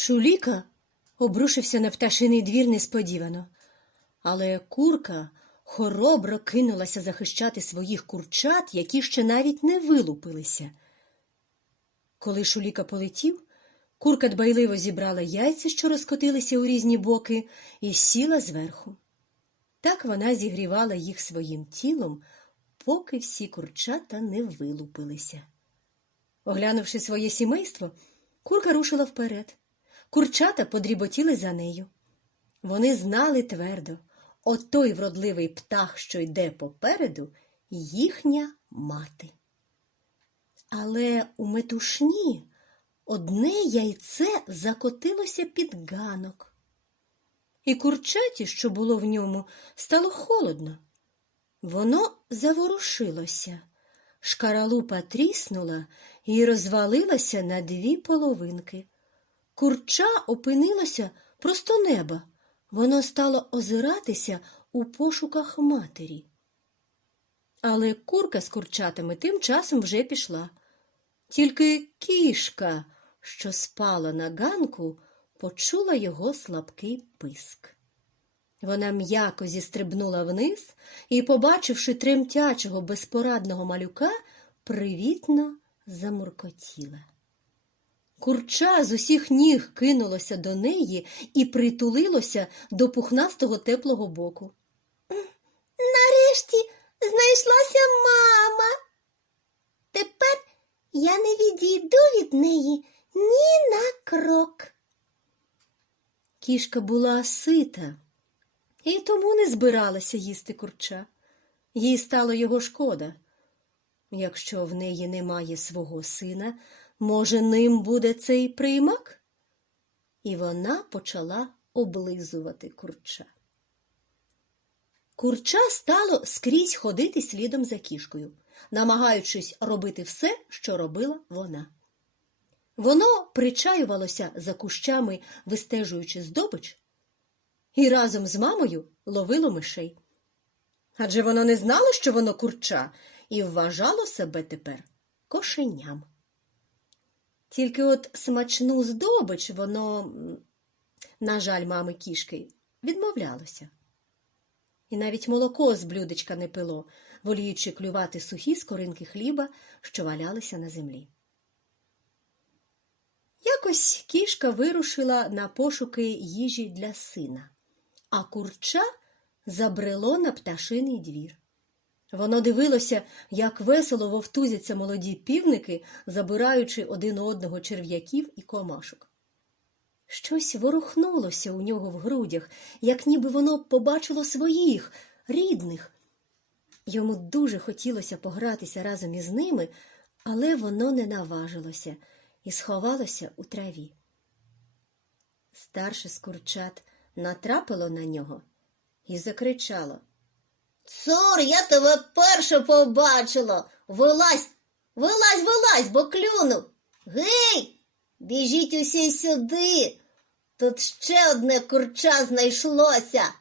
Шуліка обрушився на пташиний двір несподівано, але курка хоробро кинулася захищати своїх курчат, які ще навіть не вилупилися. Коли Шуліка полетів, курка дбайливо зібрала яйця, що розкотилися у різні боки, і сіла зверху. Так вона зігрівала їх своїм тілом, поки всі курчата не вилупилися. Оглянувши своє сімейство, курка рушила вперед. Курчата подріботіли за нею. Вони знали твердо, отой вродливий птах, що йде попереду, їхня мати. Але у метушні одне яйце закотилося під ганок. І курчаті, що було в ньому, стало холодно. Воно заворушилося. Шкаралупа тріснула і розвалилася на дві половинки. Курча опинилося просто неба. Воно стало озиратися у пошуках матері. Але курка з курчатами тим часом вже пішла. Тільки кішка, що спала на ганку, почула його слабкий писк. Вона м'яко зістрибнула вниз і, побачивши тремтячого безпорадного малюка, привітно замуркотіла. Курча з усіх ніг кинулося до неї і притулилося до пухнастого теплого боку. Нарешті знайшлася мама. Тепер я не відійду від неї ні на крок. Кішка була сита і тому не збиралася їсти курча. Їй стало його шкода. Якщо в неї немає свого сина, може, ним буде цей приймак? І вона почала облизувати курча. Курча стало скрізь ходити слідом за кішкою, намагаючись робити все, що робила вона. Воно причаювалося за кущами, вистежуючи здобич, і разом з мамою ловило мишей. Адже воно не знало, що воно курча, і вважало себе тепер кошеням. Тільки от смачну здобич воно, на жаль, мами кішки, відмовлялося. І навіть молоко з блюдечка не пило, воліючи клювати сухі скоринки хліба, що валялися на землі. Якось кішка вирушила на пошуки їжі для сина, а курча забрело на пташиний двір. Воно дивилося, як весело вовтузяться молоді півники, забираючи один одного черв'яків і комашок. Щось ворухнулося у нього в грудях, як ніби воно побачило своїх, рідних. Йому дуже хотілося погратися разом із ними, але воно не наважилося і сховалося у траві. Старше з курчат натрапило на нього і закричало. Цур, я тебе перше побачила. Вилазь, вилазь, вилазь, бо клюнув. Гей, біжіть усі сюди. Тут ще одне курча знайшлося.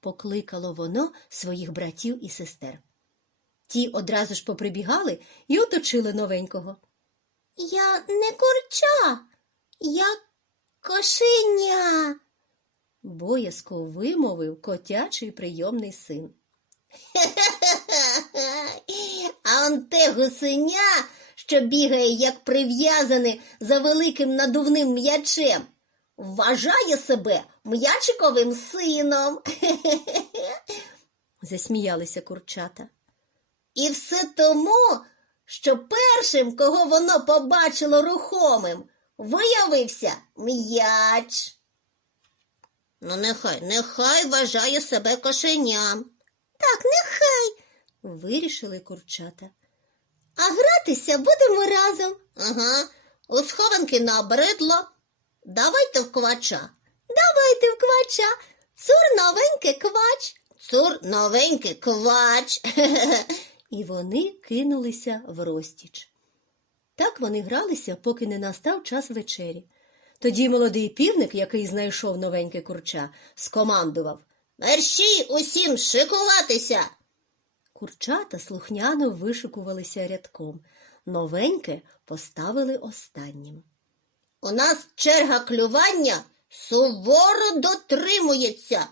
покликало воно своїх братів і сестер. Ті одразу ж поприбігали і оточили новенького. Я не курча, я кошеня. Боязко вимовив котячий прийомний син. А он те гусеня, що бігає, як прив'язаний за великим надувним м'ячем, вважає себе м'ячиковим сином. Засміялися курчата. І все тому, що першим, кого воно побачило рухомим, виявився м'яч. Ну, нехай, нехай вважає себе кошеням. Так, нехай. Вирішили курчата. А гратися будемо разом. Ага, у схованки набридло. Давайте в квача. Давайте в квача. Цур новенький квач. Цур новенький квач. І вони кинулися в розтіч. Так вони гралися, поки не настав час вечері. Тоді молодий півник, який знайшов новеньке курча, скомандував. Мерщій усім шикуватися. Курчата слухняно вишикувалися рядком. Новеньке поставили останнім. У нас черга клювання суворо дотримується,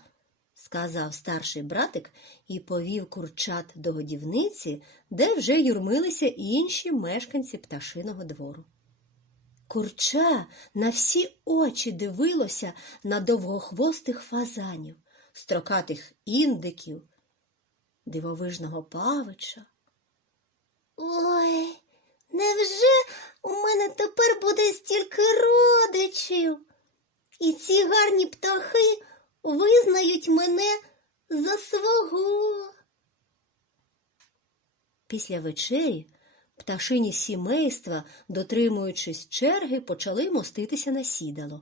сказав старший братик і повів курчат до годівниці, де вже юрмилися інші мешканці пташиного двору. Курча на всі очі дивилося на довгохвостих фазанів, строкатих індиків, дивовижного павича. Ой, невже у мене тепер буде стільки родичів? І ці гарні птахи визнають мене за свого. Після вечері пташині сімейства, дотримуючись черги, почали моститися на сідало.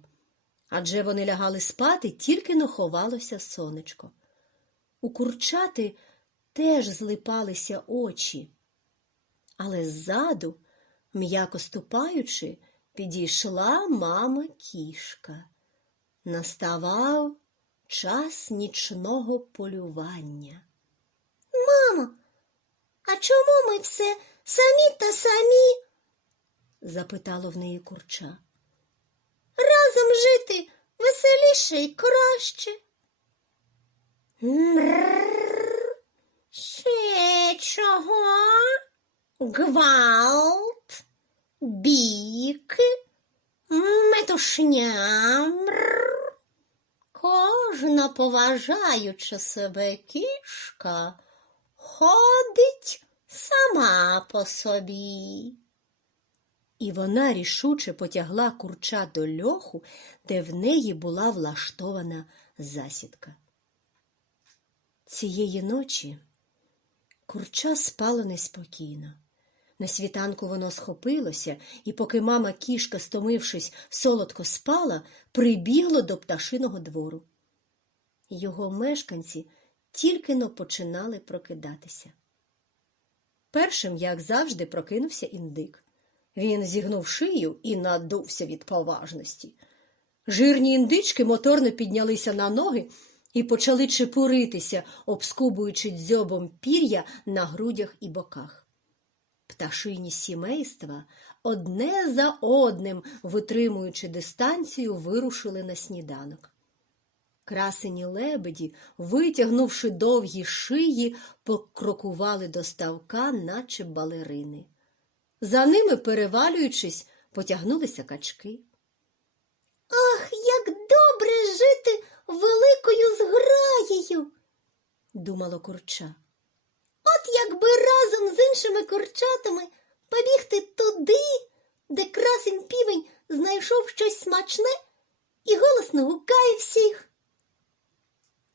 Адже вони лягали спати, тільки но ховалося сонечко. У курчати теж злипалися очі. Але ззаду, м'яко ступаючи, підійшла мама кішка. Наставав час нічного полювання. Мамо, а чому ми все самі та самі? запитало в неї курча. Разом жити веселіше і краще. Ще чого? Гвалт, біки, метушня. Кожна поважаюча себе кішка ходить сама по собі. І вона рішуче потягла курча до льоху, де в неї була влаштована засідка. Цієї ночі курча спало неспокійно. На світанку воно схопилося, і поки мама кішка, стомившись, солодко спала, прибігло до пташиного двору. Його мешканці тільки но починали прокидатися. Першим, як завжди, прокинувся індик. Він зігнув шию і надувся від поважності. Жирні індички моторно піднялися на ноги і почали чепуритися, обскубуючи дзьобом пір'я на грудях і боках. Пташині сімейства одне за одним, витримуючи дистанцію, вирушили на сніданок. Красені лебеді, витягнувши довгі шиї, покрокували до ставка, наче балерини. За ними, перевалюючись, потягнулися качки. Ах, як добре жити великою зграєю, Думало курча. От якби разом з іншими курчатами побігти туди, де красень півень знайшов щось смачне і голосно гукає всіх.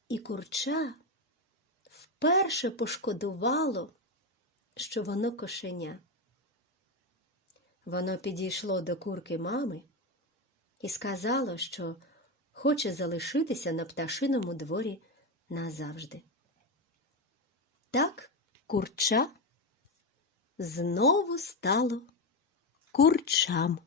І курча вперше пошкодувало, що воно кошеня. Воно підійшло до курки мами і сказало, що хоче залишитися на пташиному дворі назавжди. Так курча знову стало курчам.